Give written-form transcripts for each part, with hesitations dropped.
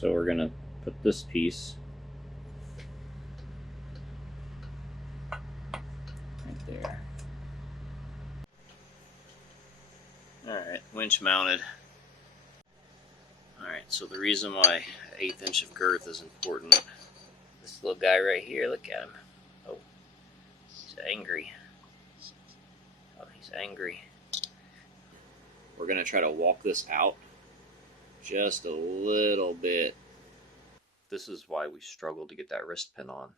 So we're gonna put this piece right there. Alright, winch mounted. Alright, so the reason why 1/8 inch of girth is important, this little guy right here, look at him. Oh, he's angry. Oh, he's angry. We're going to try to walk this out just a little bit. This is why we struggle to get that wrist pin on.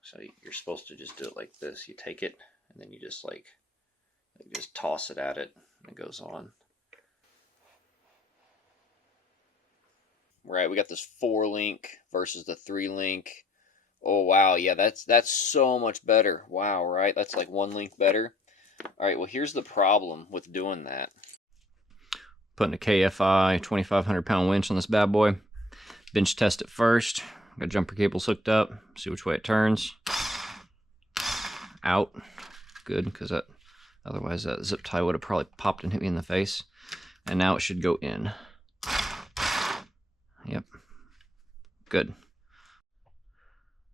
So you're supposed to just do it like this. You take it and then you just just toss it at it and it goes on. Right, we got this 4-link versus the 3-link. Oh wow, yeah, that's so much better. Wow, right? That's like 1 link better. All right, well, here's the problem with doing that. Putting a KFI 2,500 pound winch on this bad boy. Bench test it first. Got jumper cables hooked up. See which way it turns. Out. Good, because otherwise that zip tie would have probably popped and hit me in the face. And now it should go in. Yep. Good.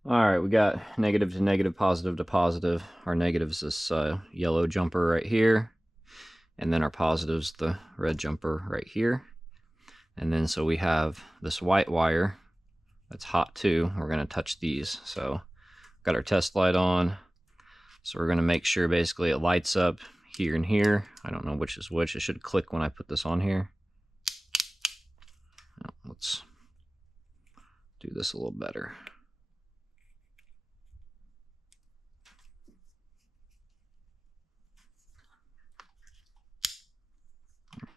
Alright, we got negative to negative, positive to positive. Our negative is this yellow jumper right here. And then our positive is the red jumper right here. And then so we have this white wire that's hot too. We're going to touch these. So got our test light on. So we're going to make sure basically it lights up here and here. I don't know which is which. It should click when I put this on here. Now, let's do this a little better.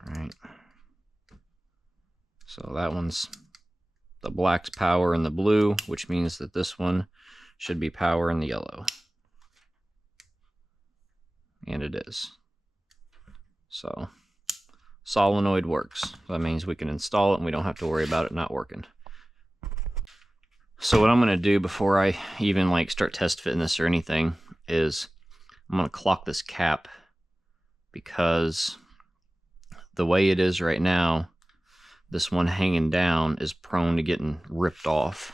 Alright. So that one's the black's power in the blue, which means that this one should be power in the yellow. And it is. So solenoid works. That means we can install it and we don't have to worry about it not working. So what I'm going to do before I even start test fitting this or anything is I'm going to clock this cap, because the way it is right now, this one hanging down is prone to getting ripped off.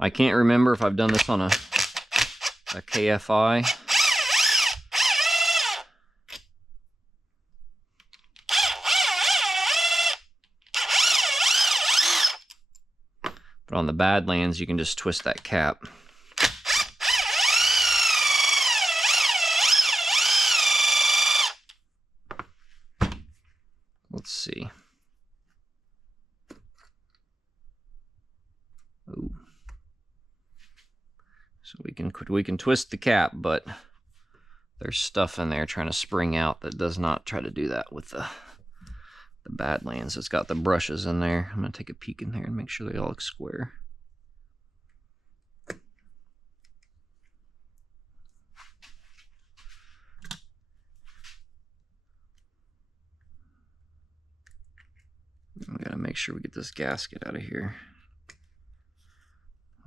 I can't remember if I've done this on a KFI. But on the Badlands, you can just twist that cap. Let's see. Ooh. So we can twist the cap, but there's stuff in there trying to spring out that does not try to do that with the Badlands. It's got the brushes in there. I'm gonna take a peek in there and make sure they all look square. We gotta make sure we get this gasket out of here.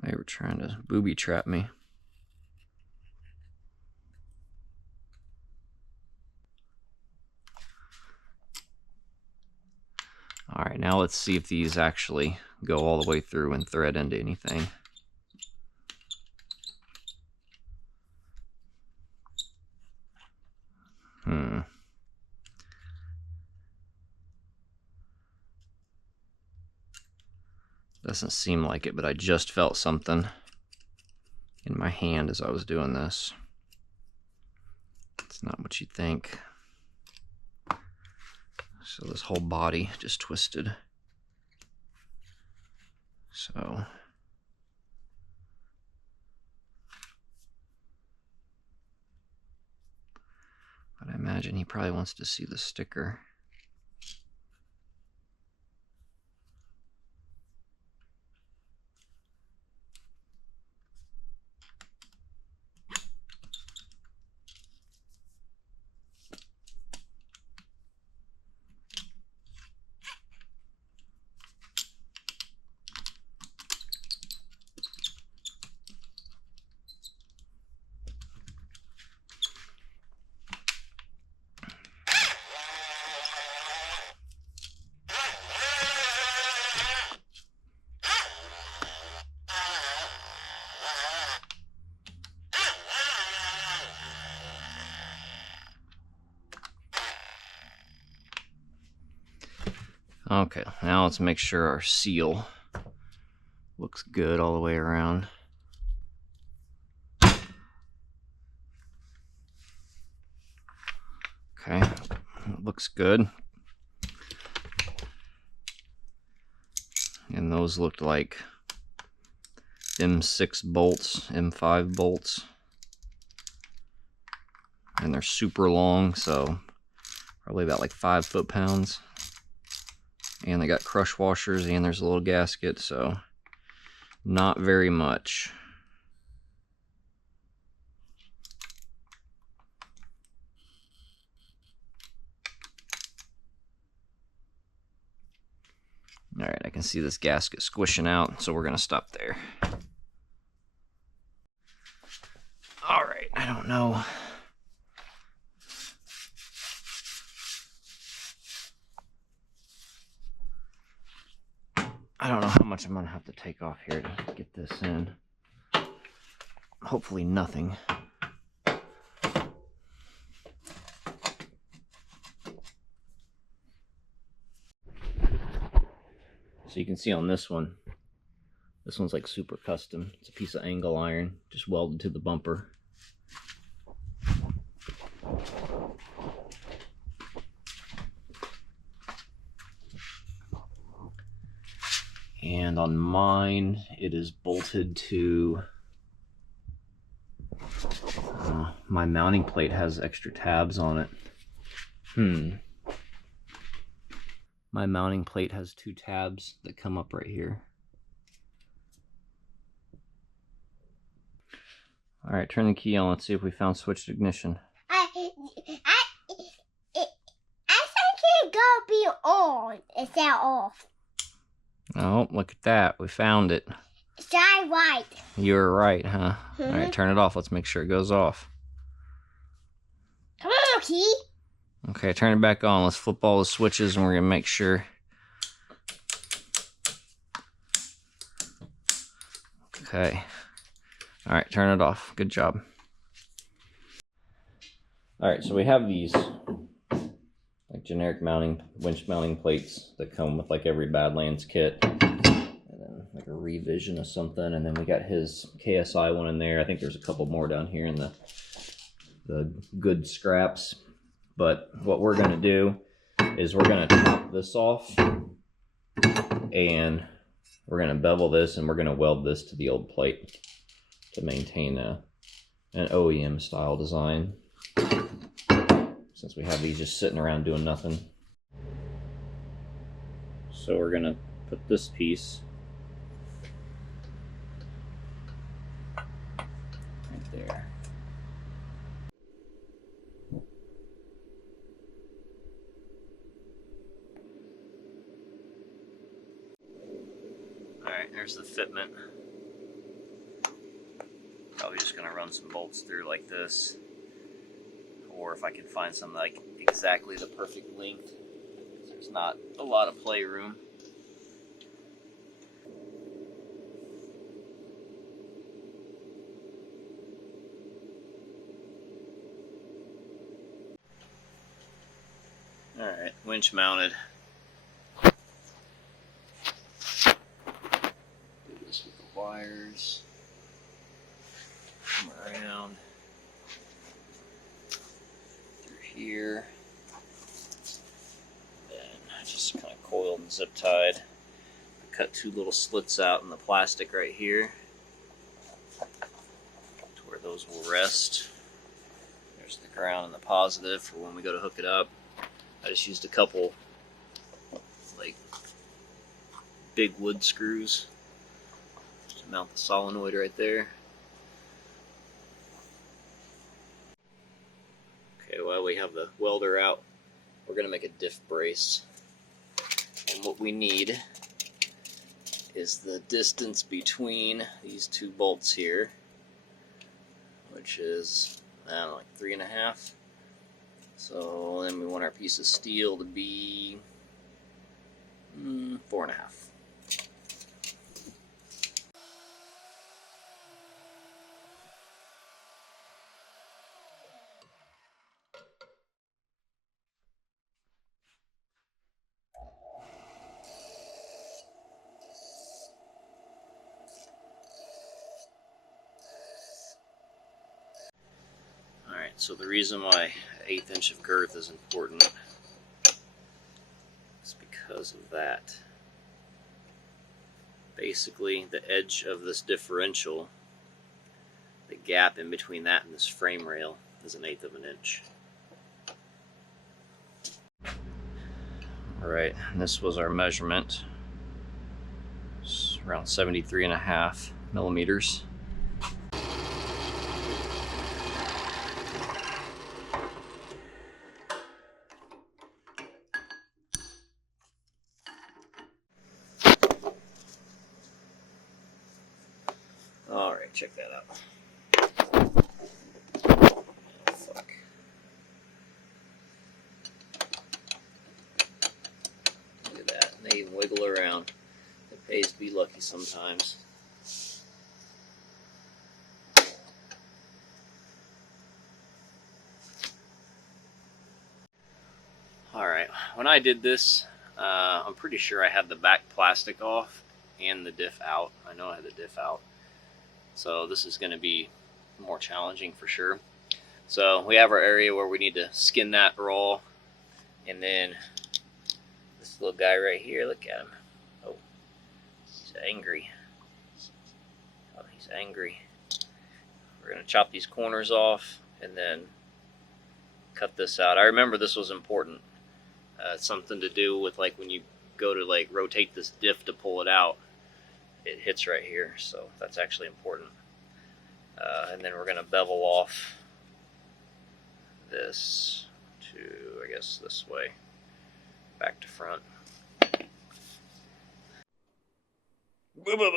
They were trying to booby trap me. Alright, now let's see if these actually go all the way through and thread into anything. Doesn't seem like it, but I just felt something in my hand as I was doing this. It's not what you think. So this whole body just twisted. So but I imagine he probably wants to see the sticker. Okay, now let's make sure our seal looks good all the way around. Okay, looks good. And those looked like M6 bolts, M5 bolts. And they're super long, so probably about like 5 foot-pounds. And they got crush washers, and there's a little gasket, so not very much. Alright, I can see this gasket squishing out, so we're going to stop there. Alright, I don't know. I don't know how much I'm going to have to take off here to get this in. Hopefully nothing. So you can see on this one's like super custom. It's a piece of angle iron just welded to the bumper. And on mine, it is bolted to, my mounting plate has extra tabs on it. My mounting plate has 2 tabs that come up right here. Alright, turn the key on. Let's see if we found switched ignition. I think it gotta be on instead of off. Oh, look at that. We found it. Side right. You were right, huh? Alright, turn it off. Let's make sure it goes off. Come on, key. Okay, turn it back on. Let's flip all the switches and we're going to make sure. Okay. Alright, turn it off. Good job. Alright, so we have these like generic winch mounting plates that come with like every Badlands kit. And then like a revision of something. And then we got his KSI one in there. I think there's a couple more down here in the good scraps. But what we're going to do is we're going to top this off and we're going to bevel this and we're going to weld this to the old plate to maintain an OEM style design, since we have these just sitting around doing nothing. So we're going to put this piece right there. Alright, there's the fitment. Probably just going to run some bolts through like this. Or if I can find some like exactly the perfect length. There's not a lot of playroom. Alright, winch mounted. Do this with the wires. Come around through here. Then just kind of coiled and zip tied. I cut 2 little slits out in the plastic right here to where those will rest. There's the ground and the positive for when we go to hook it up. I just used a couple like big wood screws to mount the solenoid right there. Okay, while we have the welder out, we're going to make a diff brace. And what we need is the distance between these 2 bolts here, which is, I don't know, like 3.5. So then we want our piece of steel to be 4.5. So the reason why 1/8 inch of girth is important is because of that. Basically, the edge of this differential, the gap in between that and this frame rail, is 1/8 of an inch. Alright, this was our measurement. It's around 73.5 millimeters. Alright, check that out. Fuck. Look at that. They even wiggle around. It pays to be lucky sometimes. Alright, when I did this, I'm pretty sure I had the back plastic off and the diff out. I know I had the diff out. So this is going to be more challenging for sure. So we have our area where we need to skin that raw, and then this little guy right here, look at him. Oh, he's angry. Oh, he's angry. We're going to chop these corners off and then cut this out. I remember this was important. It's something to do with like when you go to like rotate this diff to pull it out, it hits right here, so that's actually important. And then we're going to bevel off this to, I guess, this way, back to front. Alright,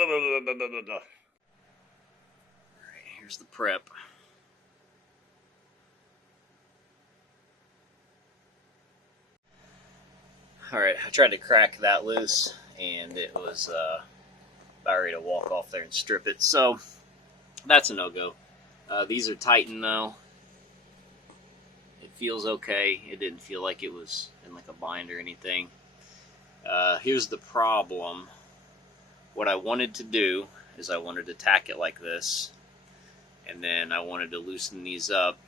here's the prep. Alright, I tried to crack that loose, and it was about ready to walk off there and strip it, so that's a no-go. These are tightened though. It feels okay. It didn't feel like it was in like a bind or anything. Here's the problem. What I wanted to do is I wanted to tack it like this, and then I wanted to loosen these up.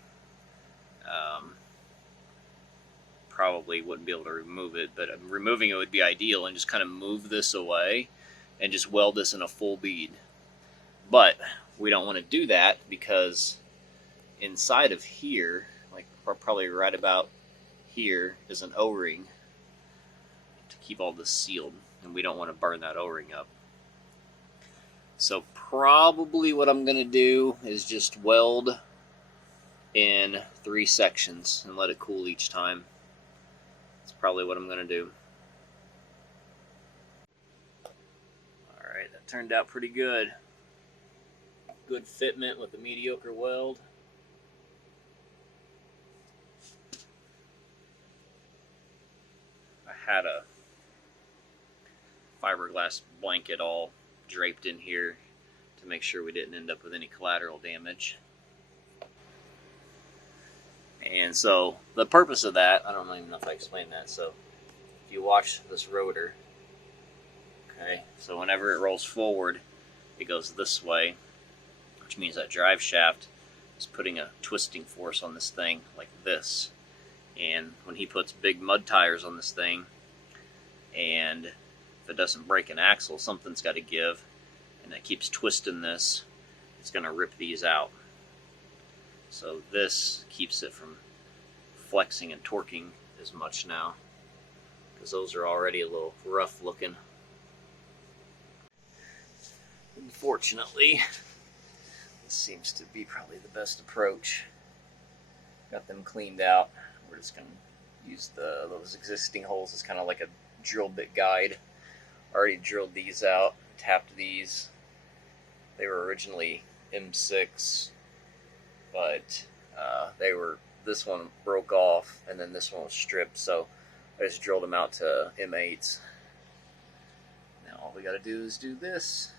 Probably wouldn't be able to remove it, but removing it would be ideal, and just kind of move this away and just weld this in a full bead. But we don't want to do that because inside of here, like probably right about here, is an O-ring to keep all this sealed, and we don't want to burn that O-ring up. So probably what I'm going to do is just weld in 3 sections and let it cool each time. That's probably what I'm going to do. Alright, that turned out pretty good. Good fitment with a mediocre weld. I had a fiberglass blanket all draped in here to make sure we didn't end up with any collateral damage. And so the purpose of that, I don't even know if I explained that. So if you watch this rotor, okay, so whenever it rolls forward, it goes this way, which means that drive shaft is putting a twisting force on this thing like this. And when he puts big mud tires on this thing, and if it doesn't break an axle, something's got to give, and it keeps twisting this, it's going to rip these out. So this keeps it from flexing and torquing as much now, because those are already a little rough looking. Unfortunately, this seems to be probably the best approach. Got them cleaned out. We're just going to use those existing holes as kind of like a drill bit guide. Already drilled these out, tapped these. They were originally M6, but this one broke off, and then this one was stripped, so I just drilled them out to M8s. Now all we got to do is do this.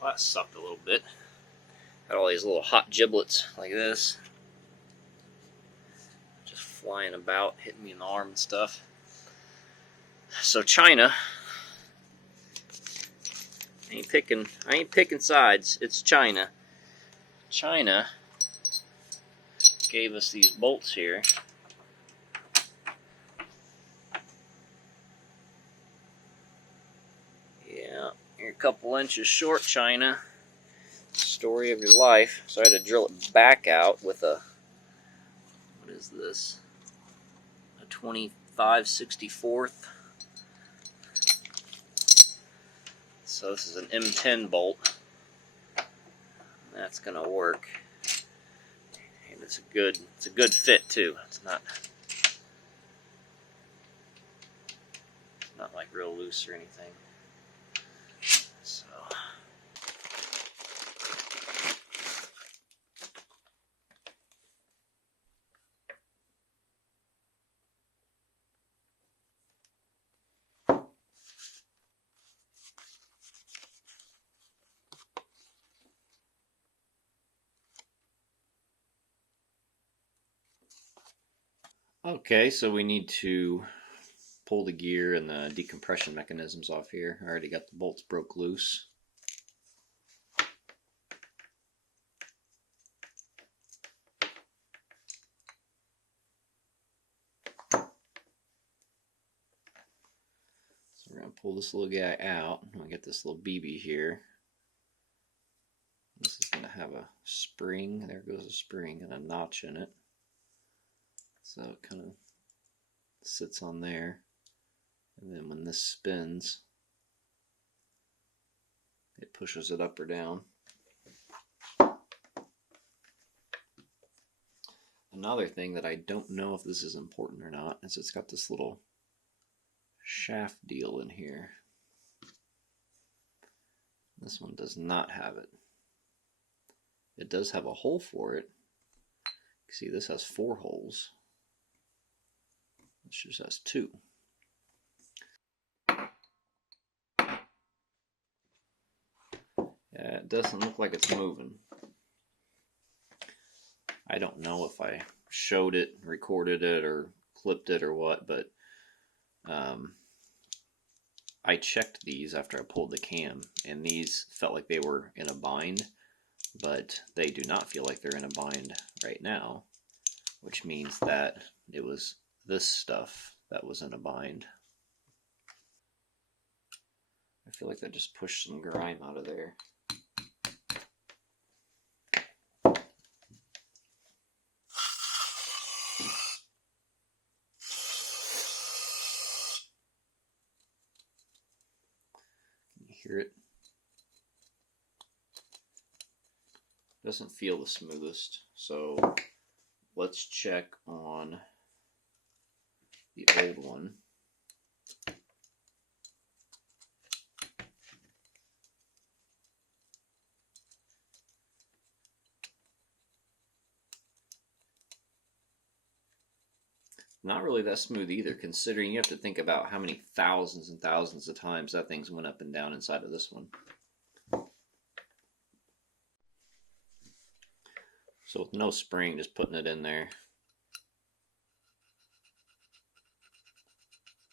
Well, that sucked a little bit. Got all these little hot giblets like this, just flying about, hitting me in the arm and stuff. So China, I ain't picking sides. It's China. China gave us these bolts here. Yeah, you're a couple inches short, China. Story of your life. So I had to drill it back out with a, what is this? A 25/64. So this is an M10 bolt. That's gonna work. And it's a good fit too. It's not like real loose or anything. So okay, so we need to pull the gear and the decompression mechanisms off here. I already got the bolts broke loose. So we're going to pull this little guy out. We get this little BB here. This is going to have a spring. There goes a spring and a notch in it. So it kind of sits on there. And then when this spins, it pushes it up or down. Another thing that I don't know if this is important or not is it's got this little shaft deal in here. This one does not have it. It does have a hole for it. You see, this has 4 holes. This just has 2. Yeah, it doesn't look like it's moving. I don't know if I showed it, recorded it, or clipped it or what, but I checked these after I pulled the cam, and these felt like they were in a bind, but they do not feel like they're in a bind right now, which means that it was this stuff that was in a bind. I feel like I just pushed some grime out of there. Hear it? Doesn't feel the smoothest, so let's check on the old one. Not really that smooth either, considering you have to think about how many thousands and thousands of times that thing's went up and down inside of this one. So with no spring, just putting it in there,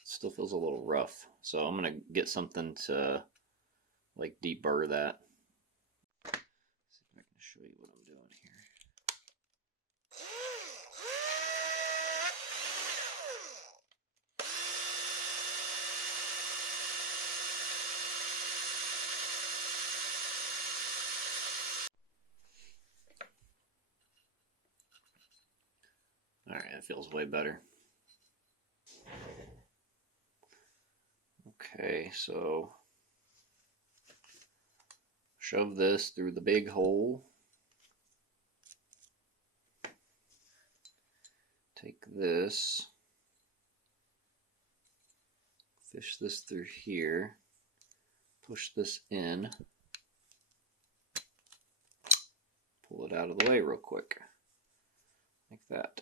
still feels a little rough. So I'm gonna get something to like deburr that. See if I can show you what I'm doing here. All right, it feels way better. Okay, so shove this through the big hole. Take this, fish this through here, push this in, pull it out of the way real quick, like that.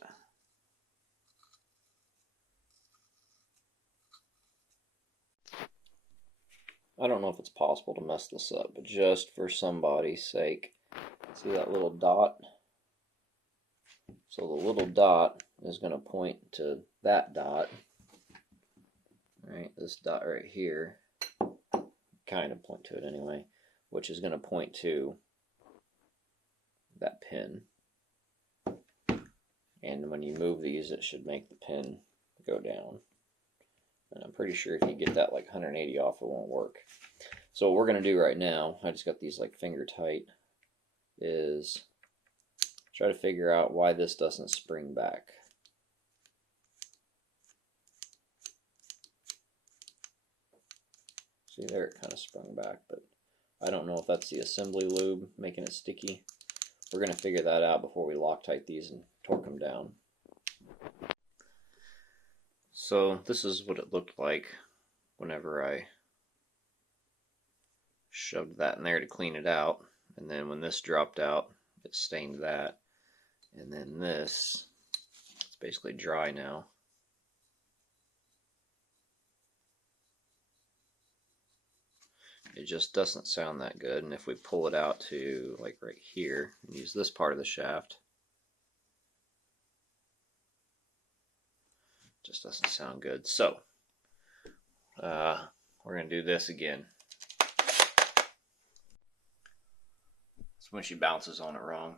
I don't know if it's possible to mess this up, but just for somebody's sake, see that little dot? So the little dot is going to point to that dot, right? This dot right here, kind of point to it anyway, which is going to point to that pin. And when you move these, it should make the pin go down. And I'm pretty sure if you get that like 180 off, it won't work. So what we're going to do right now, I just got these like finger tight, is try to figure out why this doesn't spring back. See there, it kind of sprung back, but I don't know if that's the assembly lube making it sticky. We're going to figure that out before we Loctite these and torque them down. So this is what it looked like whenever I shoved that in there to clean it out. And then when this dropped out, it stained that. And then this, it's basically dry now. It just doesn't sound that good. And if we pull it out to like right here and use this part of the shaft, it just doesn't sound good. So we're going to do this again. It's when she bounces on it wrong.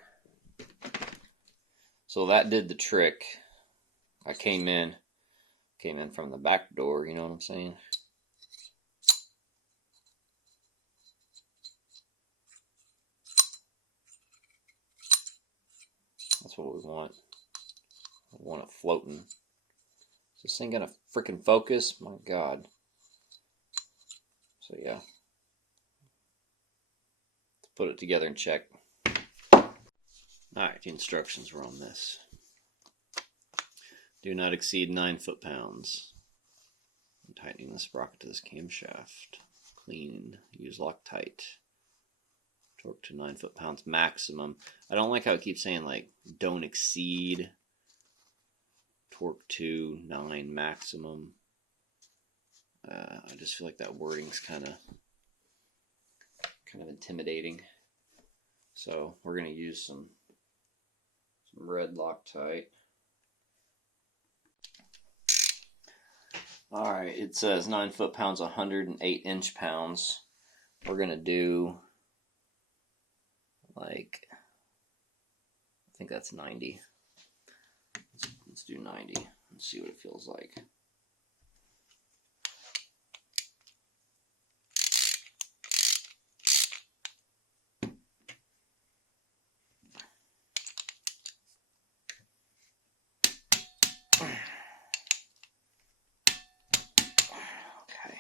So that did the trick. I came in from the back door, you know what I'm saying? That's what we want. We want it floating. Is this thing gonna freaking focus? My God. So yeah. Let's put it together and check. Alright, the instructions were on this. Do not exceed 9 foot-pounds. Tightening the sprocket to this camshaft. Clean. Use Loctite. Torque to 9 foot-pounds maximum. I don't like how it keeps saying like don't exceed. Torque to 9 maximum. I just feel like that wording's kind of intimidating. So we're gonna use some red Loctite. Alright, it says 9 foot-pounds, 108 inch-pounds. We're gonna do like, I think that's 90. Let's do 90 and see what it feels like. Okay.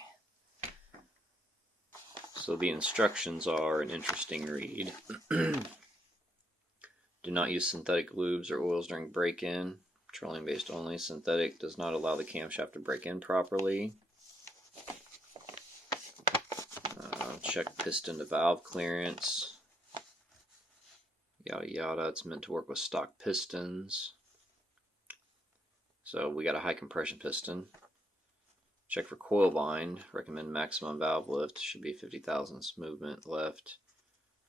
So the instructions are an interesting read. Do not use synthetic lubes or oils during break-in. Petroleum based only. Synthetic does not allow the camshaft to break in properly. Check piston to valve clearance. Yada yada. It's meant to work with stock pistons. So we got a high compression piston. Check for coil bind. Recommend maximum valve lift. Should be 50 thousandths movement left.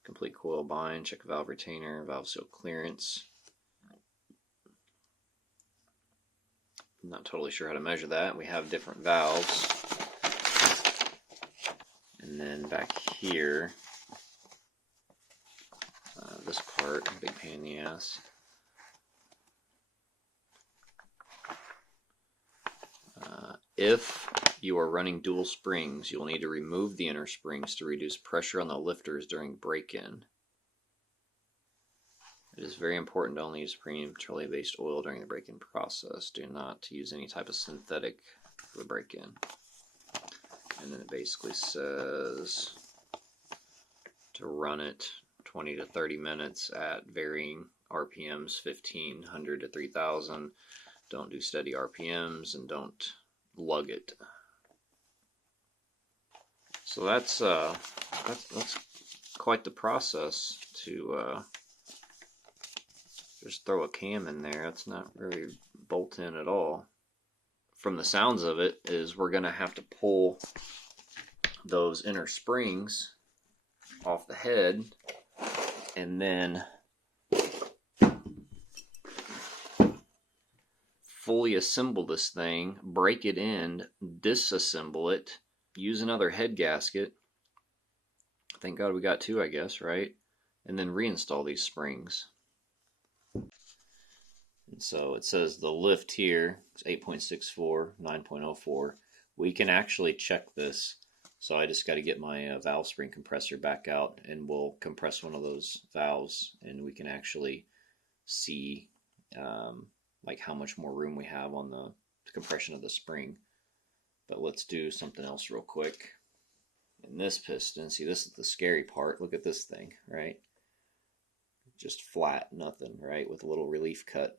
Complete coil bind. Check valve retainer. Valve seal clearance. I'm not totally sure how to measure that. We have different valves. And then back here, this part, big pain in the ass. If you are running dual springs, you will need to remove the inner springs to reduce pressure on the lifters during break-in. It is very important to only use premium petroleum-based oil during the break-in process. Do not use any type of synthetic for the break-in. And then it basically says to run it 20 to 30 minutes at varying RPMs, 1500 to 3000. Don't do steady RPMs and don't lug it. So that's quite the process to just throw a cam in there. It's not very bolt-in at all. From the sounds of it, is we're gonna have to pull those inner springs off the head and then fully assemble this thing, break it in, disassemble it, use another head gasket. Thank God we got two, I guess, right? And then reinstall these springs. And so it says the lift here is 8.64, 9.04. We can actually check this. So I just got to get my valve spring compressor back out, and we'll compress one of those valves, and we can actually see like how much more room we have on the compression of the spring. But let's do something else real quick. In this piston, see, this is the scary part. Look at this thing, right? Just flat, nothing, right? With a little relief cut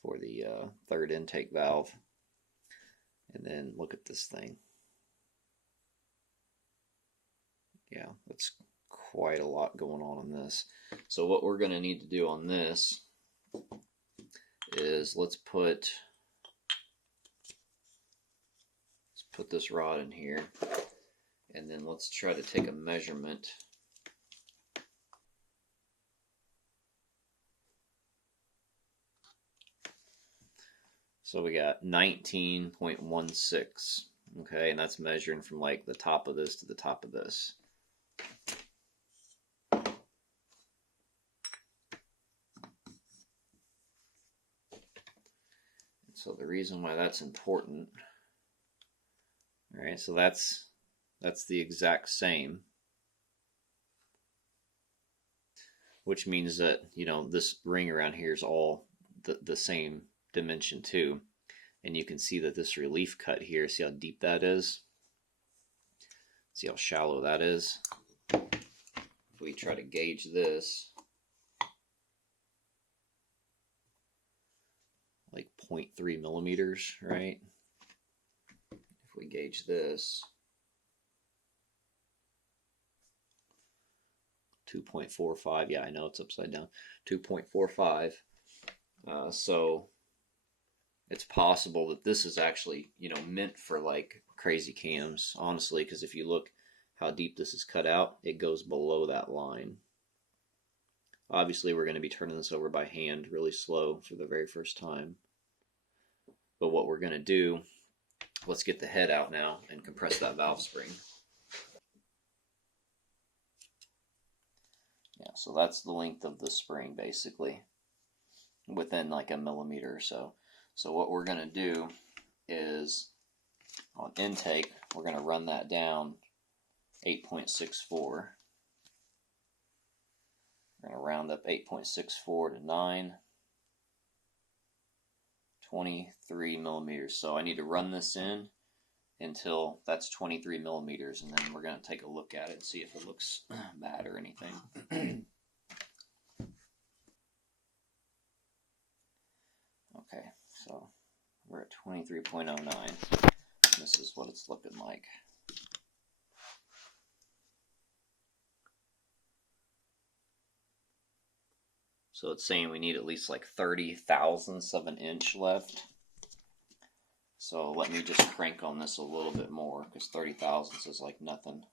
for the third intake valve. And then look at this thing. Yeah, that's quite a lot going on in this. So what we're going to need to do on this is let's put this rod in here, and then let's try to take a measurement. So we got 19.16, okay, and that's measuring from like the top of this to the top of this. So the reason why that's important, all right, so that's the exact same, which means that, you know, this ring around here is all the same dimension too. And you can see that this relief cut here, see how deep that is? See how shallow that is? If we try to gauge this, like 0.3 millimeters, right? If we gauge this, 2.45, yeah, I know it's upside down, 2.45. So it's possible that this is actually, you know, meant for like crazy cams, honestly, because if you look how deep this is cut out, it goes below that line. Obviously, we're going to be turning this over by hand really slow for the very first time. But what we're going to do, let's get the head out now and compress that valve spring. Yeah, so that's the length of the spring basically, within like a millimeter or so. So what we're going to do is on intake, we're going to run that down 8.64. We're going to round up 8.64 to 9. 23 millimeters. So I need to run this in until that's 23 millimeters, and then we're going to take a look at it and see if it looks bad or anything. Okay, so we're at 23.09. This is what it's looking like. So it's saying we need at least like 30 thousandths of an inch left. So let me just crank on this a little bit more, because 30 thousandths is like nothing.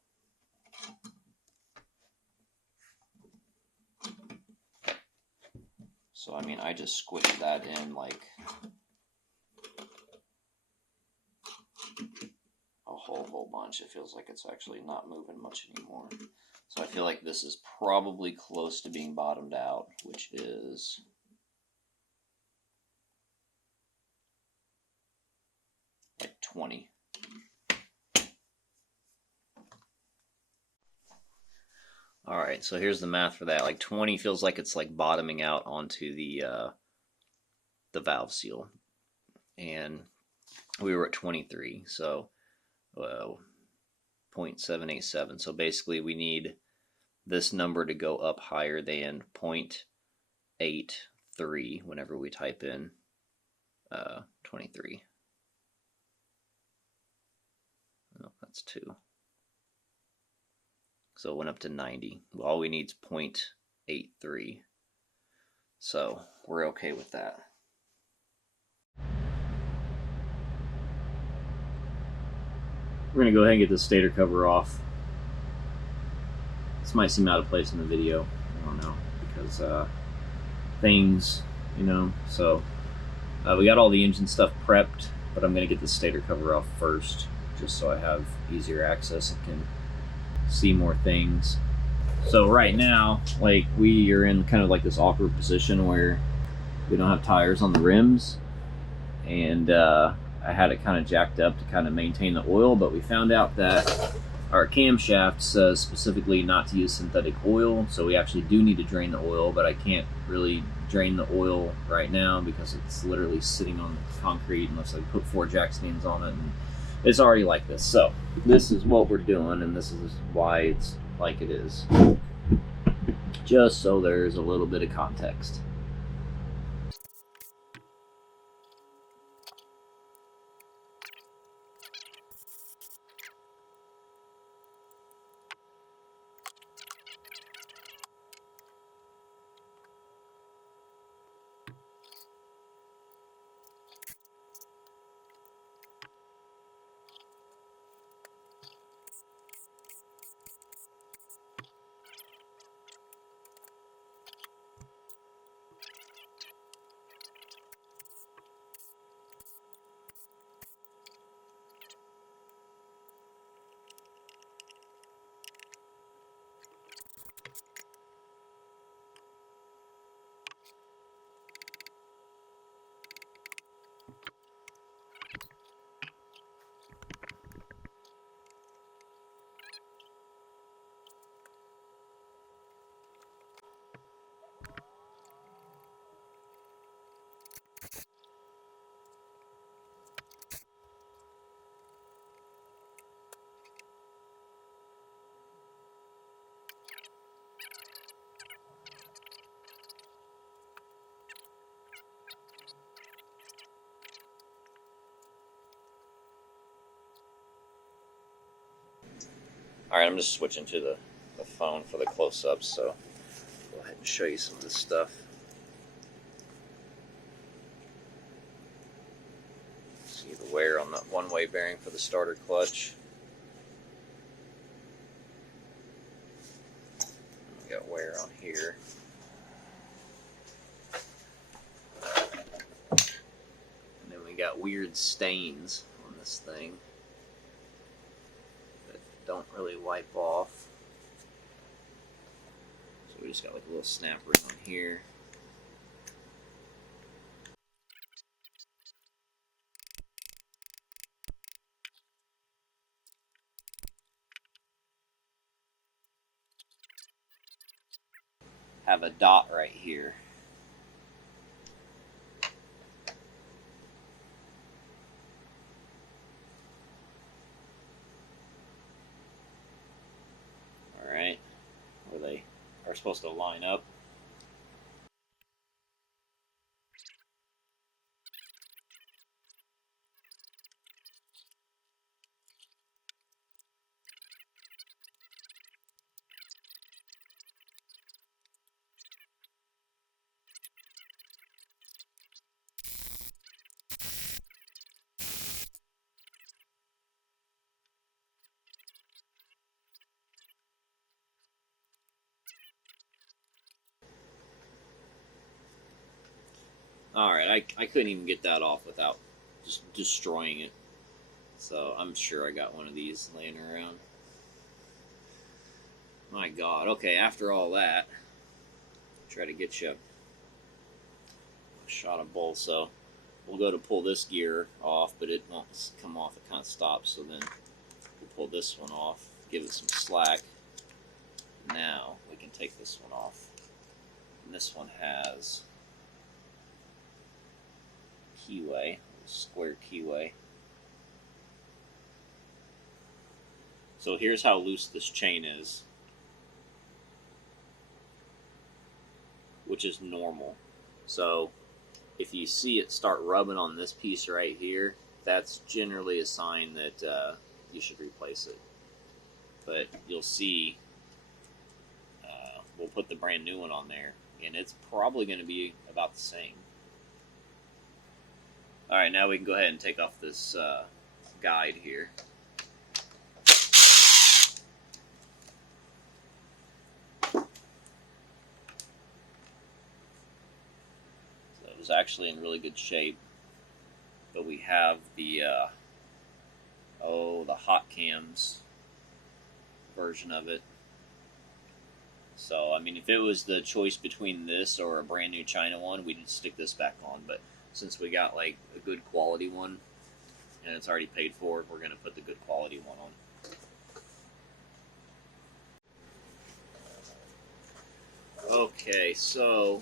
So I mean, I just squished that in like a whole bunch. It feels like it's actually not moving much anymore. So I feel like this is probably close to being bottomed out, which is like 20. All right, so here's the math for that. Like 20 feels like it's like bottoming out onto the valve seal, and we were at 23, so 0.787. So basically, we need this number to go up higher than 0.83 whenever we type in 23. No, that's 2. So it went up to 90. Well, all we need is 0.83. So we're okay with that. We're going to go ahead and get the stator cover off. This might seem out of place in the video. I don't know, because things, you know. So we got all the engine stuff prepped, but I'm going to get the stator cover off first, just so I have easier access and can see more things. So right now, like, we are in kind of like this awkward position where We don't have tires on the rims, and I had it kind of jacked up to kind of maintain the oil, but we found out that our camshaft says specifically not to use synthetic oil, so we actually do need to drain the oil, but I can't really drain the oil right now because it's literally sitting on the concrete unless I put 4 jack stands on it, and it's already like this. So this is what we're doing, and this is why it's like it is. Just so there's a little bit of context. Alright, I'm just switching to the phone for the close-ups, so go ahead and show you some of this stuff. See the wear on the one-way bearing for the starter clutch. We got wear on here. And then we got weird stains on this thing that don't really wipe off. So we just got like a little snap ring on here. Have a dot right here. Alright, where they are supposed to line up. Alright, I couldn't even get that off without just destroying it. So I'm sure I got one of these laying around. My God. Okay, after all that, try to get you a shot of both. So we'll go to pull this gear off, but it won't come off. It kind of stops. So then we'll pull this one off, give it some slack. Now we can take this one off. And this one has keyway, square keyway. So here's how loose this chain is, which is normal. So if you see it start rubbing on this piece right here, that's generally a sign that you should replace it. But you'll see, we'll put the brand new one on there, and it's probably going to be about the same. Alright, now we can go ahead and take off this guide here. It was actually in really good shape, but we have the the hot cams version of it. So, I mean, if it was the choice between this or a brand new China one, we'd stick this back on. But since we got like a good quality one and it's already paid for, we're going to put the good quality one on. Okay, so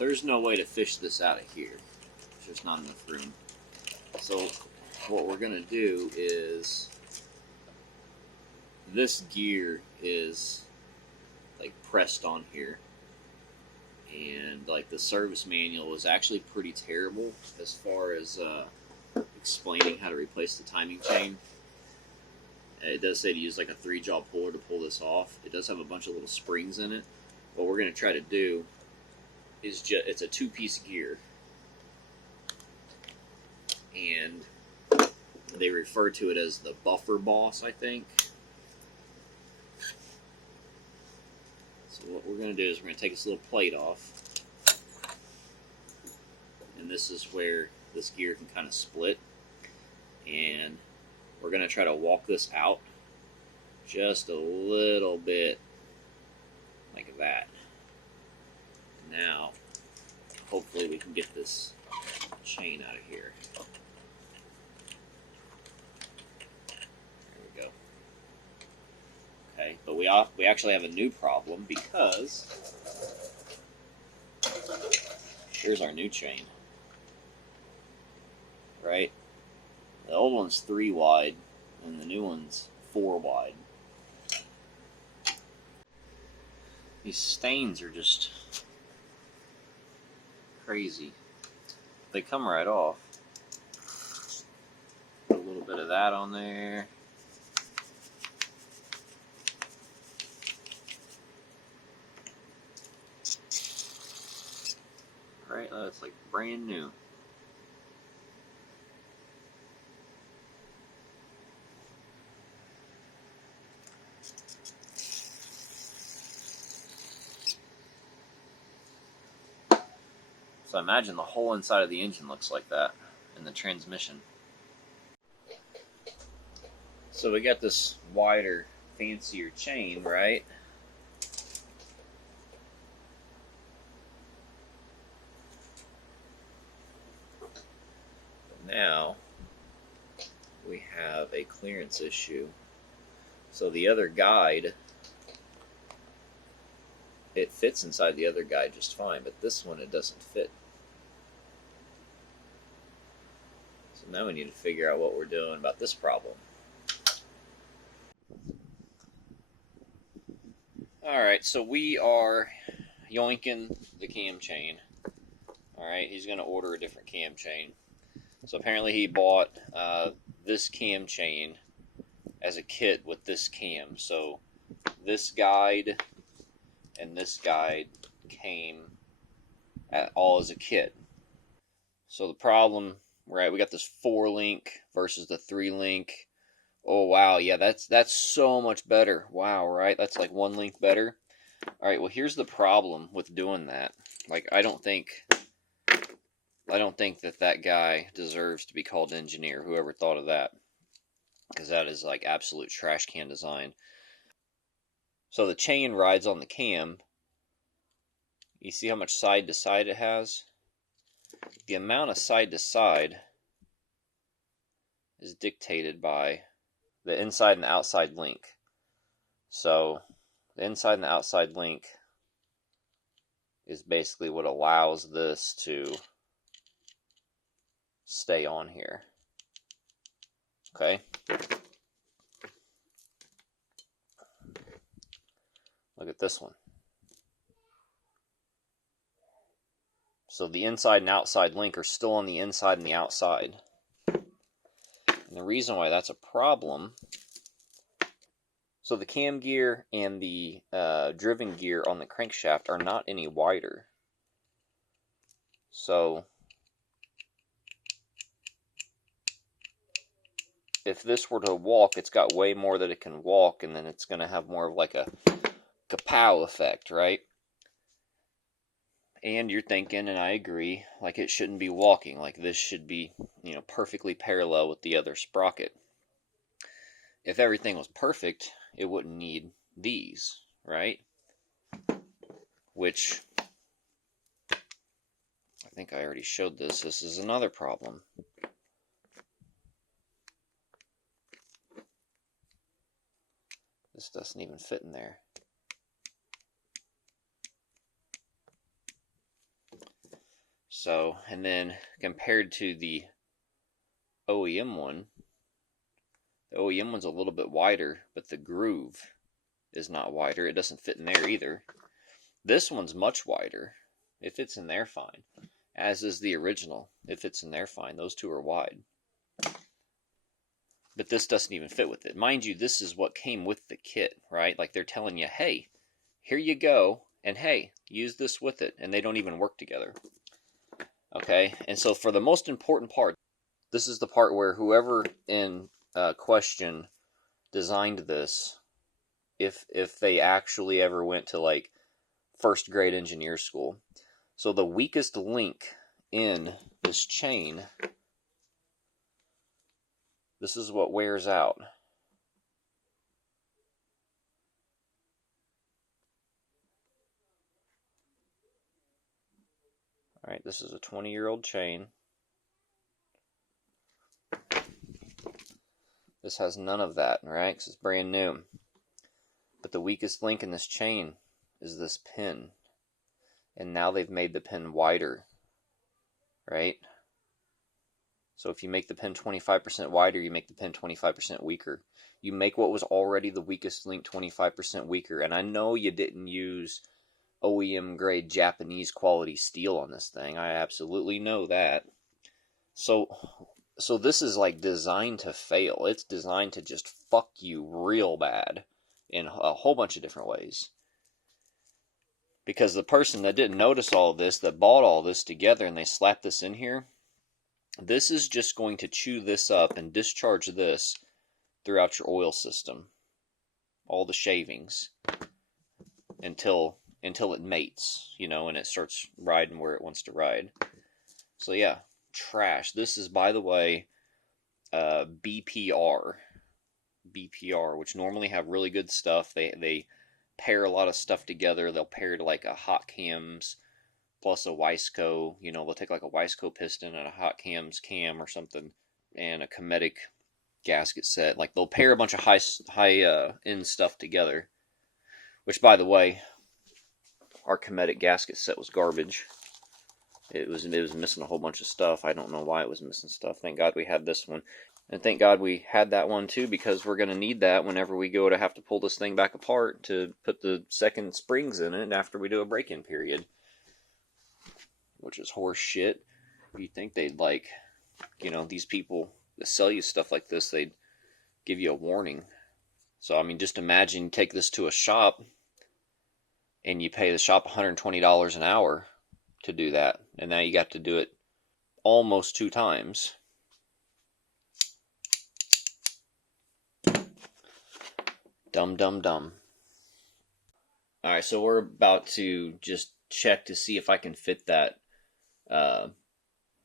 there's no way to fish this out of here. There's just not enough room. So what we're going to do is, this gear is like pressed on here, and like the service manual is actually pretty terrible as far as explaining how to replace the timing chain. It does say to use like a 3-jaw puller to pull this off. It does have a bunch of little springs in it. What we're going to try to do is it's a 2-piece gear, and they refer to it as the buffer boss, I think. So what we're going to do is we're going to take this little plate off, and this is where this gear can kind of split, and we're going to try to walk this out just a little bit like that. Now, hopefully we can get this chain out of here. There we go. Okay, but we actually have a new problem, because here's our new chain. Right? The old one's 3 wide, and the new one's 4 wide. These stains are just crazy. They come right off. Put a little bit of that on there. Right, that's like brand new. So imagine the whole inside of the engine looks like that, and the transmission. So we got this wider, fancier chain, right? But now we have a clearance issue. So the other guide, it fits inside the other guide just fine, but this one it doesn't fit. So now we need to figure out what we're doing about this problem. Alright, so we are yoinking the cam chain. Alright, he's going to order a different cam chain. So apparently he bought this cam chain as a kit with this cam. So this guide and this guide came all as a kit. So the problem, right, we got this 4-link versus the 3-link. Oh wow, yeah, that's so much better. Wow, right? That's like 1 link better. All right, well here's the problem with doing that. Like I don't think that guy deserves to be called engineer, whoever thought of that. Because that is like absolute trash can design. So the chain rides on the cam. You see how much side to side it has? The amount of side to side is dictated by the inside and the outside link. So the inside and the outside link is basically what allows this to stay on here. Okay? Look at this one. So the inside and outside link are still on the inside and the outside. And the reason why that's a problem, so the cam gear and the driven gear on the crankshaft are not any wider. So if this were to walk, it's got way more that it can walk, and then it's going to have more of like a kapow effect, right? And you're thinking, and I agree, like it shouldn't be walking. Like this should be, perfectly parallel with the other sprocket. If everything was perfect, it wouldn't need these, right? Which, I think I already showed this. This is another problem. This doesn't even fit in there. So, and then compared to the OEM one, the OEM one's a little bit wider, but the groove is not wider. It doesn't fit in there either. This one's much wider. It fits in there fine. As is the original. It fits in there fine. Those two are wide. But this doesn't even fit with it. Mind you, this is what came with the kit, right? Like they're telling you, hey, here you go, and hey, use this with it. And they don't even work together. Okay, and so for the most important part, this is the part where whoever in question designed this, if they actually ever went to like first grade engineer school. So the weakest link in this chain, this is what wears out. All right, this is a 20-year-old chain. This has none of that, right? Because it's brand new. But the weakest link in this chain is this pin. And now they've made the pin wider, right? So if you make the pin 25% wider, you make the pin 25% weaker. You make what was already the weakest link 25% weaker. And I know you didn't use OEM grade Japanese quality steel on this thing. I absolutely know that. So this is like designed to fail. It's designed to just fuck you real bad in a whole bunch of different ways. Because the person that didn't notice all of this, that bought all this together and they slapped this in here, this is just going to chew this up and discharge this throughout your oil system. All the shavings. Until it mates, you know, and it starts riding where it wants to ride. So yeah, trash. This is, by the way, BPR, which normally have really good stuff. They pair a lot of stuff together. They'll pair to like a hot cams plus a Wiseco. You know, they'll take like a Wiseco piston and a hot cams cam or something, and a Cometic gasket set. Like they'll pair a bunch of high end stuff together. Which, by the way, our Cometic gasket set was garbage. It was missing a whole bunch of stuff. I don't know why it was missing stuff. Thank God we had this one. And thank God we had that one too, because we're going to need that whenever we go to have to pull this thing back apart to put the second springs in it after we do a break-in period. Which is horse shit. You'd think they'd like, you know, these people that sell you stuff like this, they'd give you a warning. So, I mean, just imagine you take this to a shop and you pay the shop $120 an hour to do that. And now you got to do it almost 2 times. Dumb. Alright, so we're about to just check to see if I can fit that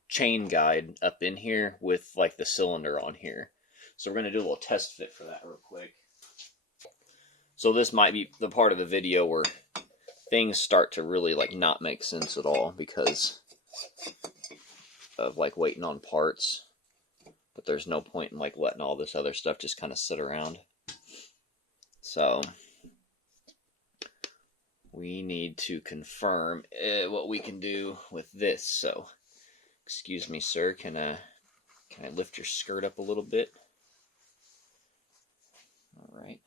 chain guide up in here with like the cylinder on here. So we're going to do a little test fit for that real quick. So this might be the part of the video where things start to really like not make sense at all because of like waiting on parts. But there's no point in like letting all this other stuff just kind of sit around. So we need to confirm what we can do with this. So excuse me, sir, can I lift your skirt up a little bit? All right.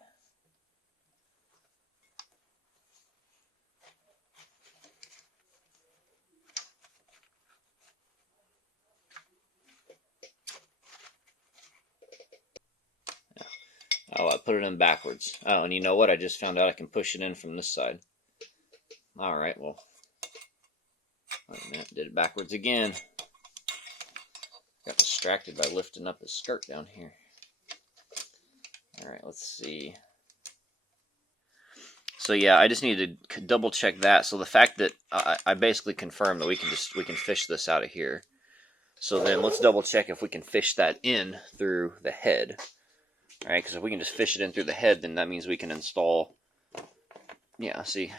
Oh, I put it in backwards. Oh, and you know what? I just found out I can push it in from this side. Alright, well. Wait a minute, did it backwards again. Got distracted by lifting up the skirt down here. Alright, let's see. So yeah, I just need to double check that. So the fact that I basically confirmed that we can fish this out of here. So then let's double check if we can fish that in through the head. Alright, because if we can just fish it in through the head, then that means we can install, yeah, see,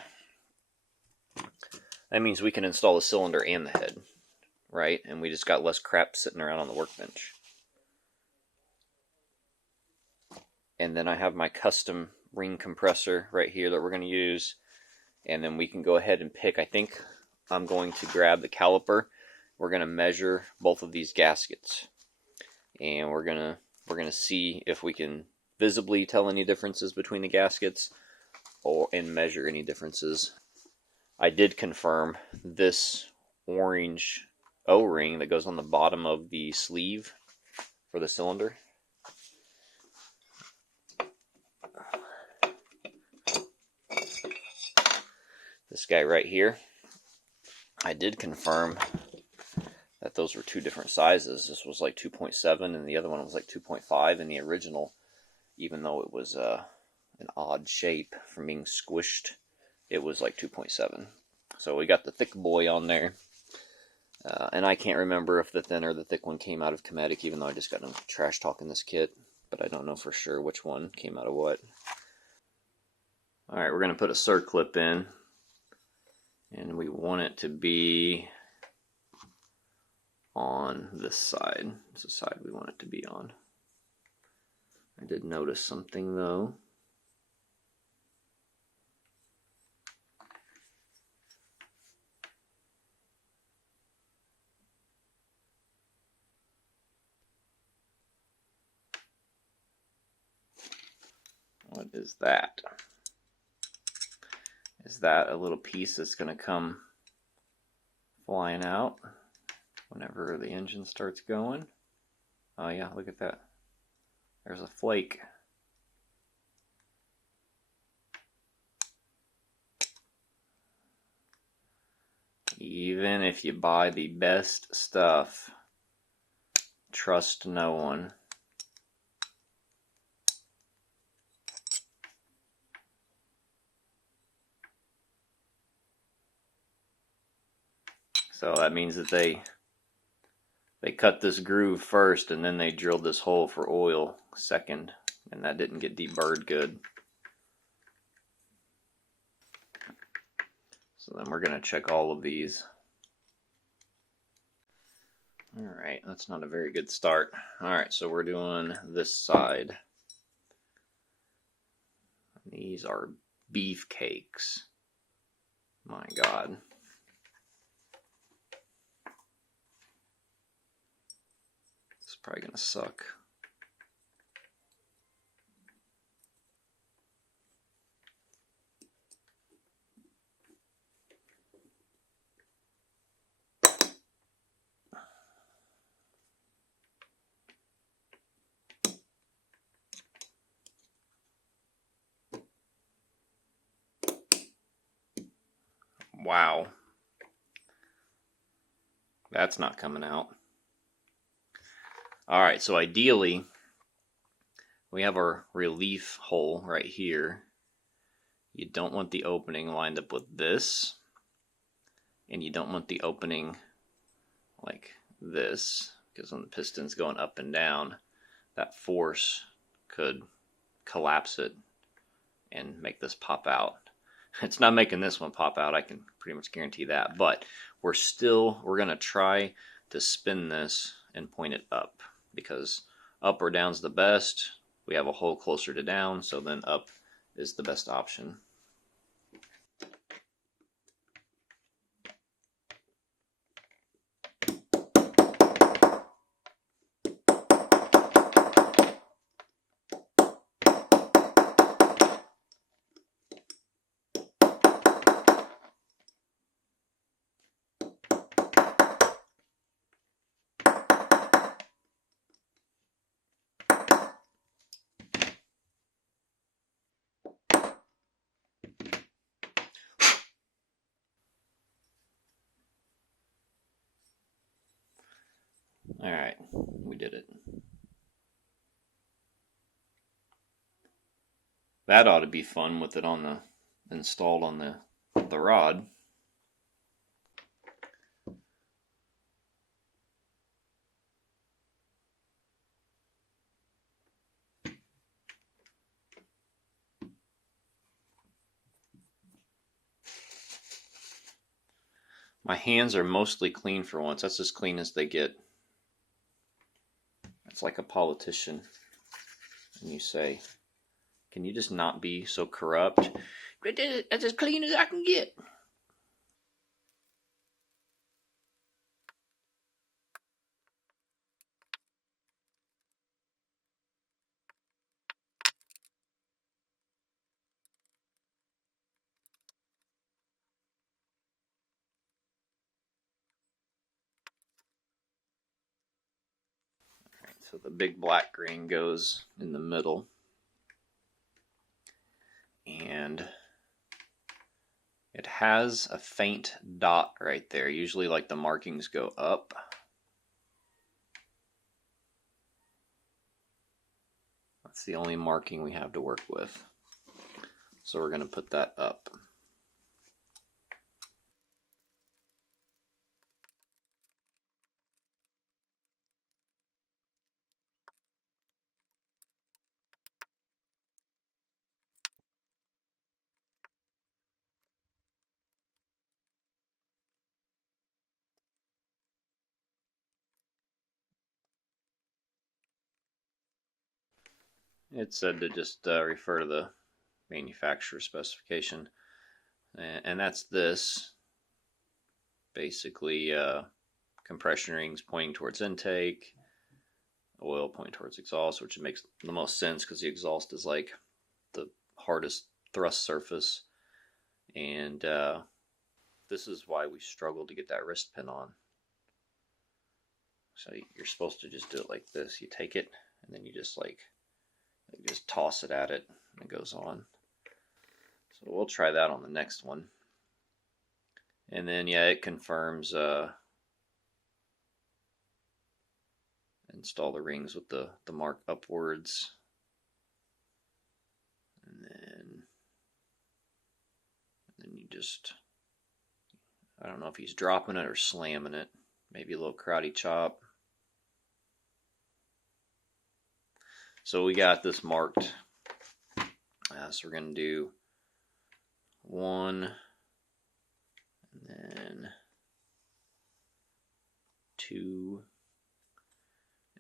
that means we can install the cylinder and the head, right? And we just got less crap sitting around on the workbench. And then I have my custom ring compressor right here that we're going to use. And then we can go ahead and pick, I think I'm going to grab the caliper. We're going to measure both of these gaskets. And we're going to see if we can visibly tell any differences between the gaskets and measure any differences. I did confirm this orange O-ring that goes on the bottom of the sleeve for the cylinder. This guy right here, I did confirm that those were two different sizes. This was like 2.7 and the other one was like 2.5 in the original, even though it was an odd shape from being squished. It was like 2.7. So we got the thick boy on there. And I can't remember if the thin or the thick one came out of Cometic, even though I just got them trash talking this kit. But I don't know for sure which one came out of what. Alright, we're going to put a circlip in. And we want it to be on this side. It's the side we want it to be on. I did notice something though. What is that? Is that a little piece that's going to come flying out whenever the engine starts going? Oh yeah, look at that. There's a flake. Even if you buy the best stuff, trust no one. So that means that they cut this groove first and then they drilled this hole for oil second, and that didn't get deburred good. So then we're going to check all of these. Alright, that's not a very good start. Alright, so we're doing this side. These are beefcakes. My God. It's probably going to suck. Wow. That's not coming out. Alright, so ideally, we have our relief hole right here. You don't want the opening lined up with this, and you don't want the opening like this, because when the piston's going up and down, that force could collapse it and make this pop out. It's not making this one pop out, I can pretty much guarantee that, but we're going to try to spin this and point it up, because up or down's the best. We have a hole closer to down, so then up is the best option. Alright, we did it. That ought to be fun with it on the installed on the rod. My hands are mostly clean for once. That's as clean as they get. It's like a politician. And you say, can you just not be so corrupt? That's as clean as I can get. Right, so the big black ring goes in the middle. And it has a faint dot right there. Usually like the markings go up. That's the only marking we have to work with. So we're going to put that up. It said to just refer to the manufacturer specification. And that's this. Basically, compression rings pointing towards intake, oil pointing towards exhaust, which makes the most sense because the exhaust is like the hardest thrust surface. And this is why we struggle to get that wrist pin on. So you're supposed to just do it like this. You take it and then you just just toss it at it and it goes on. So we'll try that on the next one. And then yeah, it confirms install the rings with the mark upwards. And then you just, I don't know if he's dropping it or slamming it. Maybe a little karate chop. So we got this marked. So we're going to do 1, and then 2,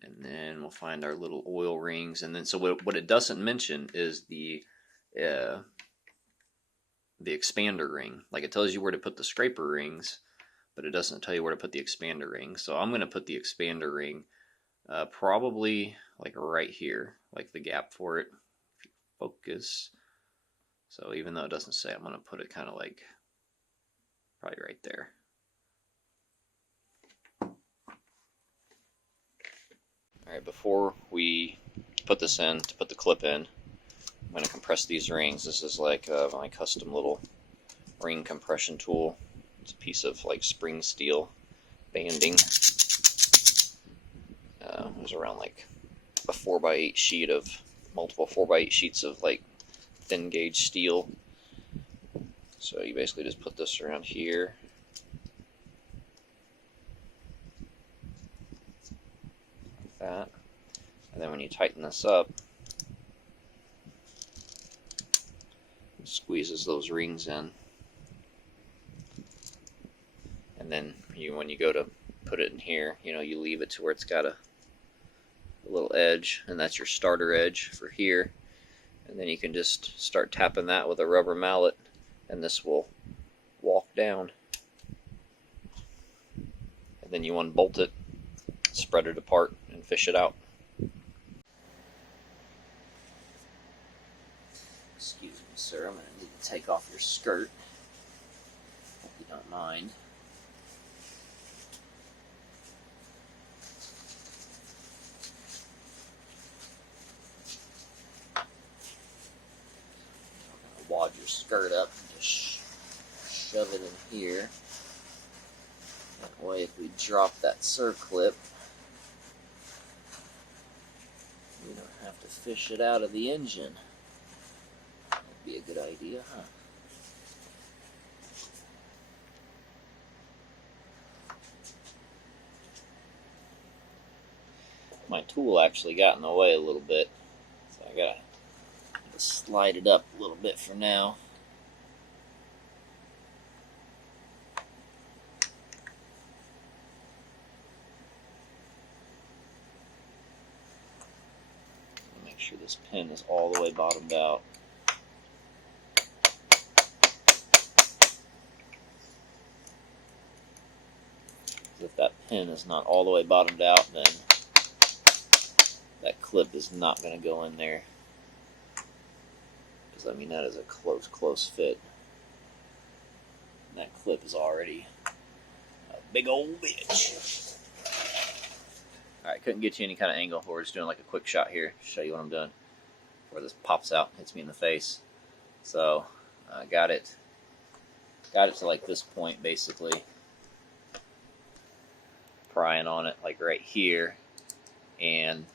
and then we'll find our little oil rings. And then so what it doesn't mention is the expander ring. Like it tells you where to put the scraper rings, but it doesn't tell you where to put the expander ring. So I'm going to put the expander ring probably like right here, like the gap for it. Focus. So even though it doesn't say, I'm going to put it kind of like probably right there. Alright, before we put this in, to put the clip in, I'm going to compress these rings. This is like my custom little ring compression tool. It's a piece of like spring steel banding. It was around like a 4x8 sheet of multiple 4x8 sheets of like thin gauge steel. So you basically just put this around here. Like that. And then when you tighten this up, it squeezes those rings in. And then when you go to put it in here, you leave it to where it's got a little edge, and that's your starter edge for here. And then you can just start tapping that with a rubber mallet, and this will walk down. And then you unbolt it, spread it apart, and fish it out. Excuse me, sir, I'm going to need to take off your skirt. Hope you don't mind. Wad your skirt up and just shove it in here. That way if we drop that circlip, we don't have to fish it out of the engine. That'd be a good idea, huh? My tool actually got in the way a little bit, so I gotta slide it up a little bit for now. Make sure this pin is all the way bottomed out. If that pin is not all the way bottomed out, then that clip is not going to go in there. Because, I mean, that is a close fit. And that clip is already a big old bitch. Alright, couldn't get you any kind of angle. We're just doing like a quick shot here to show you what I'm doing. Before this pops out and hits me in the face. So, I got it to like this point, basically. Prying on it like right here, and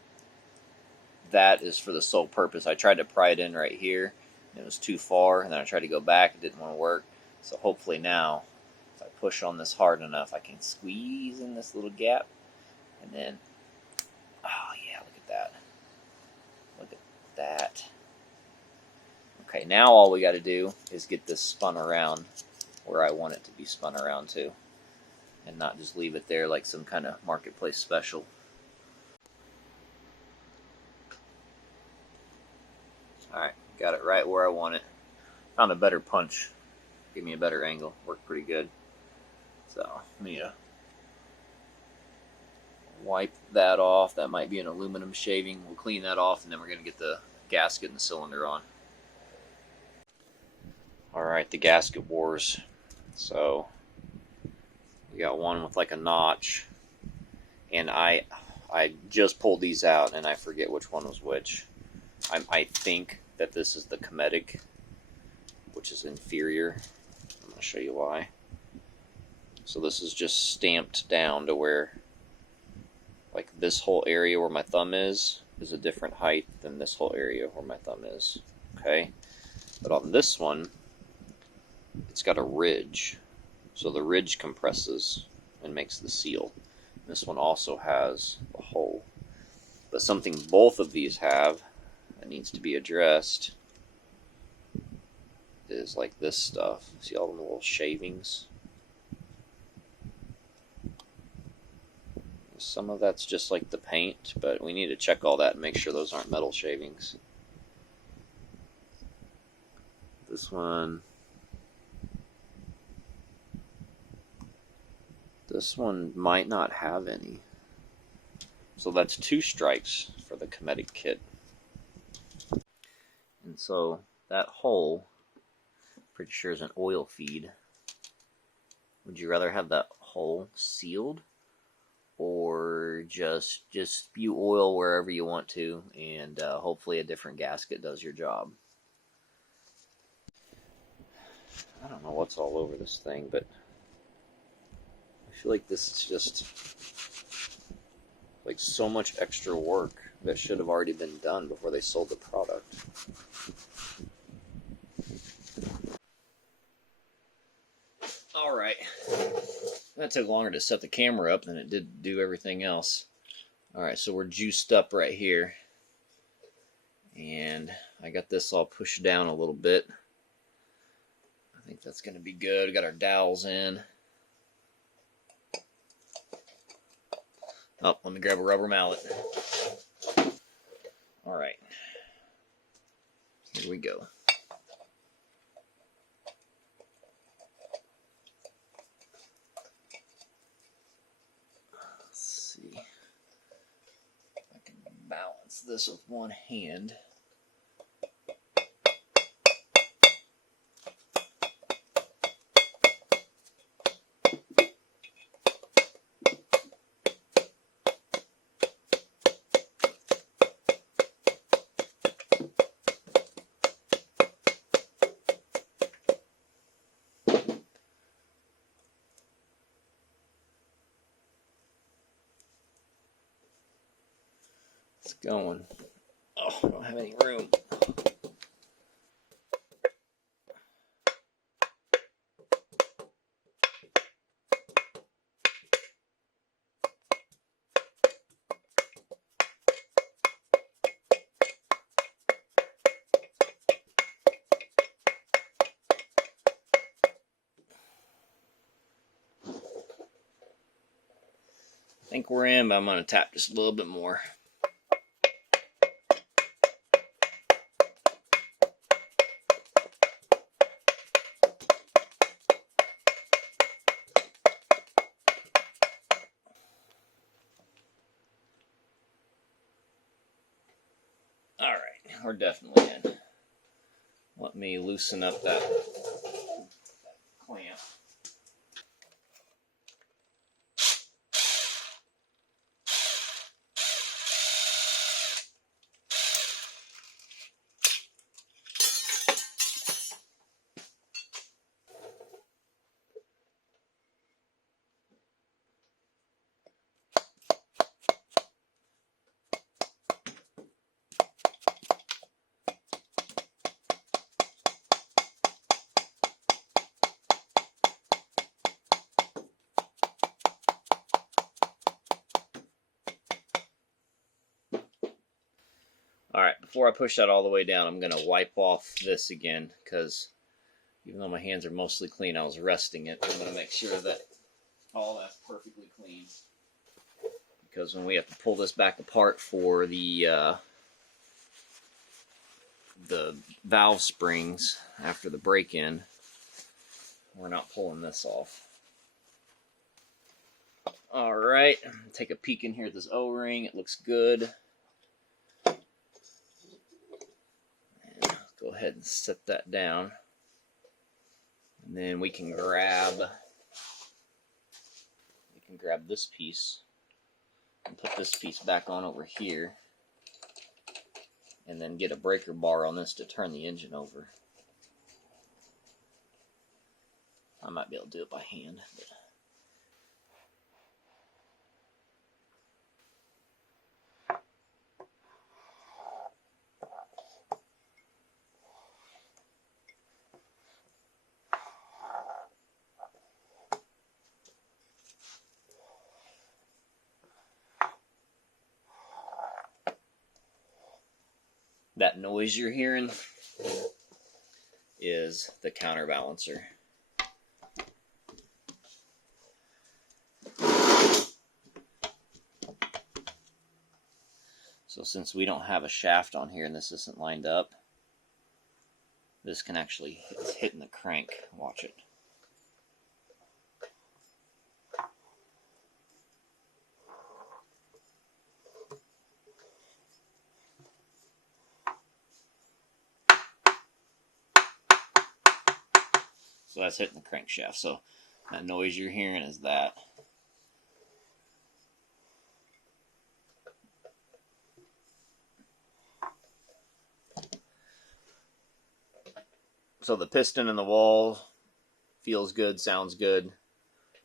that is for the sole purpose. I tried to pry it in right here, and it was too far, and then I tried to go back, it didn't want to work. So hopefully now, if I push on this hard enough, I can squeeze in this little gap, and then, oh yeah, look at that. Look at that. Okay, now all we got to do is get this spun around where I want it to be spun around to. And not just leave it there like some kind of marketplace special. Alright, got it right where I want it. Found a better punch. Give me a better angle. Worked pretty good. So, I'm going to wipe that off. That might be an aluminum shaving. We'll clean that off, and then we're going to get the gasket and the cylinder on. Alright, the gasket wars. So, we got one with like a notch, and I just pulled these out, and I forget which one was which. I think that this is the Cometic, which is inferior. I'm going to show you why. So this is just stamped down to where, like, this whole area where my thumb is a different height than this whole area where my thumb is. Okay? But on this one, it's got a ridge. So the ridge compresses and makes the seal. This one also has a hole. But something both of these have that needs to be addressed is like this stuff. See all the little shavings? Some of that's just like the paint, but we need to check all that and make sure those aren't metal shavings. This one might not have any. So that's 2 strikes for the Cometic kit. And so that hole, pretty sure is an oil feed. Would you rather have that hole sealed, or just spew oil wherever you want to, and hopefully a different gasket does your job? I don't know what's all over this thing, but I feel like this is just like so much extra work that should have already been done before they sold the product. Alright, that took longer to set the camera up than it did do everything else. Alright, so we're juiced up right here, and I got this all pushed down a little bit. I think that's going to be good. We got our dowels in. Oh, let me grab a rubber mallet. Alright. Here we go. Let's see if I can balance this with one hand. It's going. Oh, I don't have any room. I think we're in, but I'm going to tap just a little bit more. are definitely in. Let me loosen up that clamp. Alright, before I push that all the way down, I'm going to wipe off this again, because even though my hands are mostly clean, I was resting it. I'm going to make sure that all that's perfectly clean. Because when we have to pull this back apart for the valve springs after the break-in, we're not pulling this off. Alright, take a peek in here at this O-ring. It looks good. Go ahead and set that down. And then we can grab this piece and put this piece back on over here. And then get a breaker bar on this to turn the engine over. I might be able to do it by hand. But that noise you're hearing is the counterbalancer. So since we don't have a shaft on here and this isn't lined up, this can actually, it's hitting the crank. Watch it. So that's hitting the crankshaft. So that noise you're hearing is that. So the piston in the wall feels good, sounds good.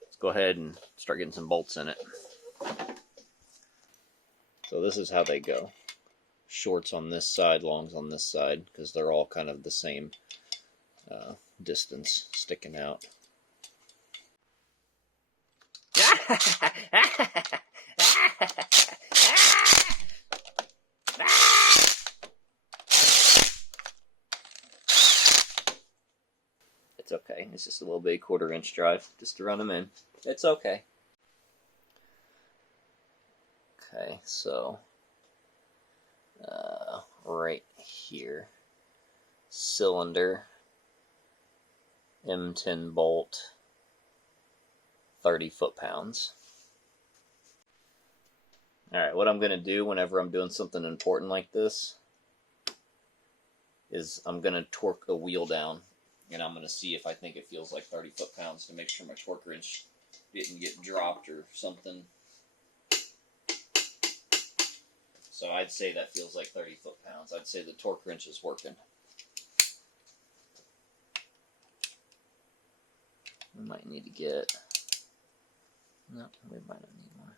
Let's go ahead and start getting some bolts in it. So this is how they go. Shorts on this side, longs on this side, because they're all kind of the same distance sticking out. It's okay. It's just a little bit 1/4 inch drive just to run them in. It's okay. Okay, so right here, cylinder, M10 bolt, 30 foot-pounds. Alright, what I'm going to do whenever I'm doing something important like this is I'm going to torque the wheel down, and I'm going to see if I think it feels like 30 foot-pounds to make sure my torque wrench didn't get dropped or something. So I'd say that feels like 30 foot-pounds. I'd say the torque wrench is working. We might need to get... No, we might not need more.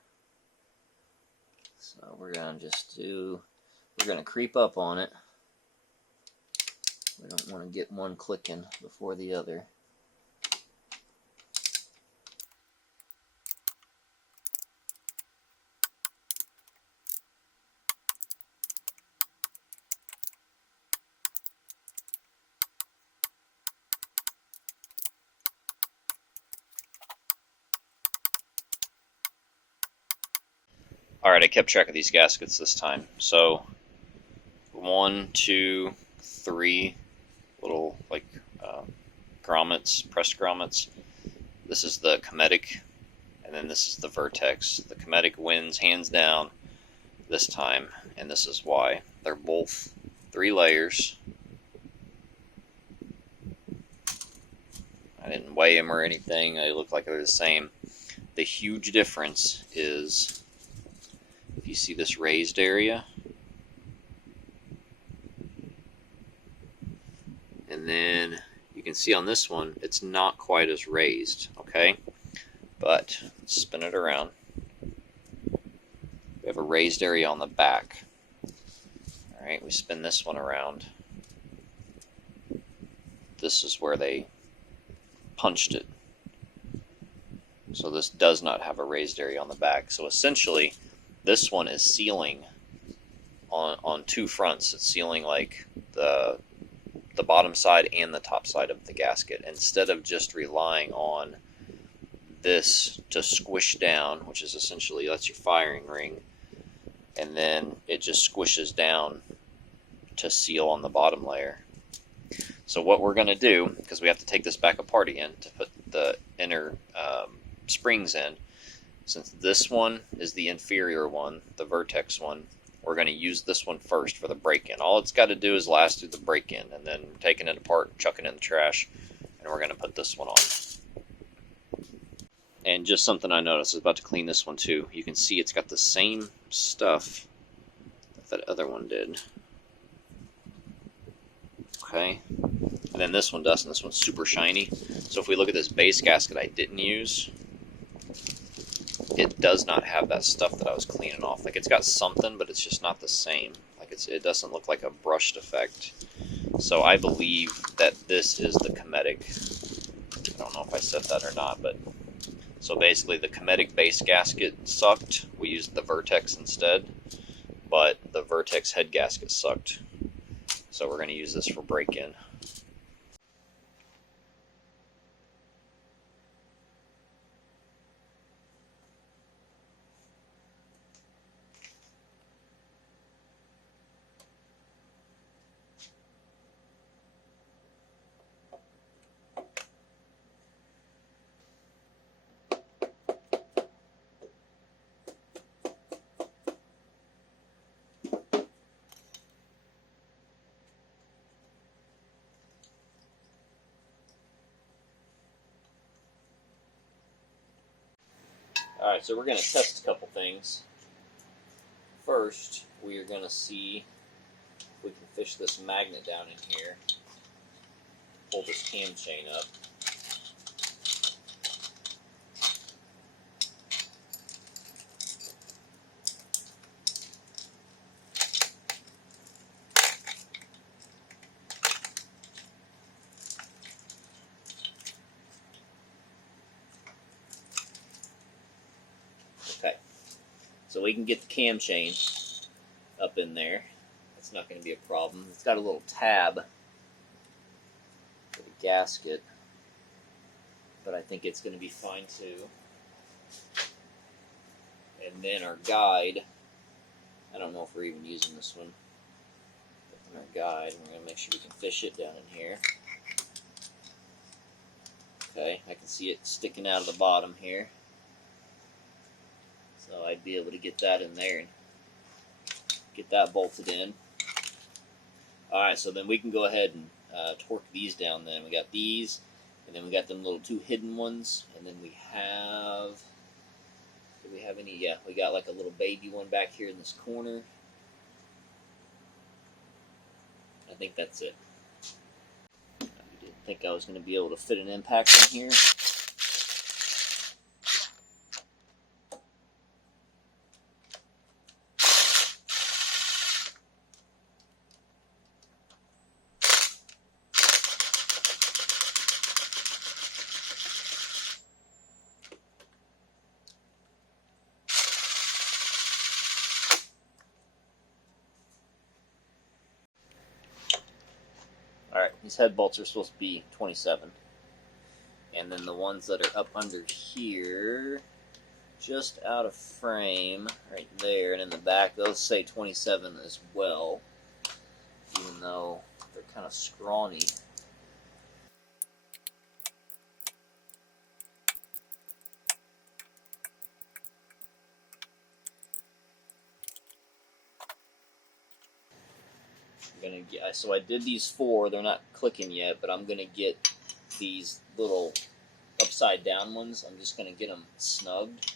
So we're going to just do... We're going to creep up on it. We don't want to get one clicking before the other. Alright, I kept track of these gaskets this time. So, 1, 2, 3 little, like, grommets, pressed grommets. This is the Cometic, and then this is the Vertex. The Cometic wins hands down this time, and this is why. They're both 3 layers. I didn't weigh them or anything. They look like they're the same. The huge difference is, if you see this raised area, and then you can see on this one, it's not quite as raised, okay? But let's spin it around. We have a raised area on the back. All right, we spin this one around. This is where they punched it. So this does not have a raised area on the back. So essentially, this one is sealing on 2 fronts. It's sealing like the bottom side and the top side of the gasket, instead of just relying on this to squish down, which is essentially, that's your firing ring, and then it just squishes down to seal on the bottom layer. So what we're going to do, because we have to take this back apart again to put the inner springs in, since this one is the inferior one, the vertex one, we're going to use this one first for the break-in. All it's got to do is last through the break-in, and then we're taking it apart, chucking it in the trash, and we're going to put this one on. And just something I noticed, I was about to clean this one too. You can see it's got the same stuff that other one did. Okay, and then this one doesn't. This one's super shiny. So if we look at this base gasket I didn't use, it does not have that stuff that I was cleaning off. Like, it's got something, but it's just not the same. Like, it doesn't look like a brushed effect. So I believe that this is the Cometic. I don't know if I said that or not, but so basically the Cometic base gasket sucked. We used the Vertex instead, but the Vertex head gasket sucked. So we're going to use this for break-in. Alright, so we're going to test a couple things. First, we are going to see if we can fish this magnet down in here. Pull this cam chain up. Okay, so we can get the cam chain up in there. That's not going to be a problem. It's got a little tab for the gasket, but I think it's going to be fine too. And then our guide, I don't know if we're even using this one, but our guide, we're going to make sure we can fish it down in here. Okay, I can see it sticking out of the bottom here. So I'd be able to get that in there and get that bolted in. Alright, so then we can go ahead and torque these down then. We got these, and then we got them little 2 hidden ones, and then we have, do we have any? Yeah, we got like a little baby one back here in this corner. I think that's it. I didn't think I was going to be able to fit an impact in here. Alright, these head bolts are supposed to be 27. And then the ones that are up under here, just out of frame, right there, and in the back, those say 27 as well, even though they're kind of scrawny. gonna get. So I did these 4. They're not clicking yet, but I'm gonna get these little upside down ones. I'm just gonna get them snugged.